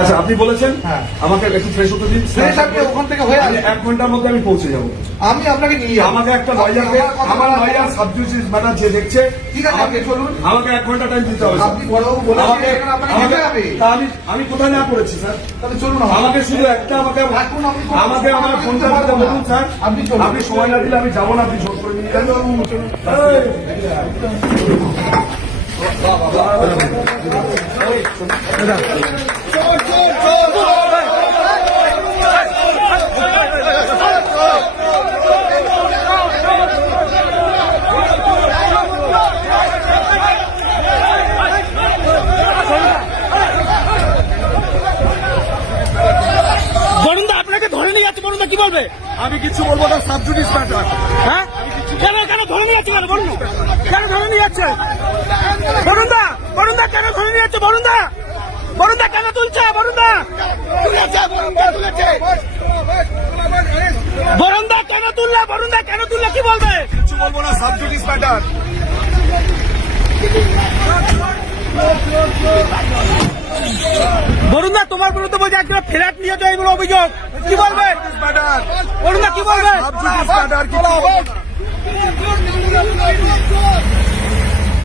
আচ্ছা আপনি বলেছেন হ্যাঁ। আমাকে একটু ফ্রেশ হতে দিন। ফ্রেশ আপনি ওখান থেকে হয়ে আসবেন। 1 ঘন্টার মধ্যে আমি পৌঁছে যাবো। আমি আপনাকে নিয়ে যাবো। আমাকে একটা লয়ারকে, আমার লয়ার সাবজুডিস ম্যাটার যে দেখছে, ঠিক আছে, আপনি চলুন। আমাকে 1 ঘন্টা টাইম দিতে হবে। আপনি বড়বাবু বলেছেন এখানে আপনাকে যেতে হবে। তা আমি কোথায় না করেছি স্যার? তাহলে চলুন। আমাকে শুধু একটা আমাকে আমার ফোনটা দিতে বলুন স্যার। আপনি চলুন। আপনি সময় না দিলে আমি যাবো না, আপনি জোর করে নিয়ে যাবেন। বরুণদা আপনাকে ধরে নিয়ে যাচ্ছে, বরুণদা কি বলবে? আমি কিছু বলবো না, সাবজুডিস ম্যাটার। হ্যাঁ কেন কেন ধরে নিয়ে যাচ্ছে? কেন বলুন, কেন ধরে নিয়ে যাচ্ছে? বরুণদা বরুণদা কেন ধরে নিয়ে যাচ্ছে? বরুণদা বরুণদা কেন তুলছে? বরুণদা বরুণদা কেন তুললে? বরুণদা কেন তুললে কি বলবে? কিছু বলবো না, সাবজুডিস ম্যাটার। বরুণদা তোমার বিরুদ্ধে বলছে একজন ফ্ল্যাট নিয়ে যায় বলে অভিযোগ, কি বলবে? বরুণদা কি বলবে? Sub judice matter.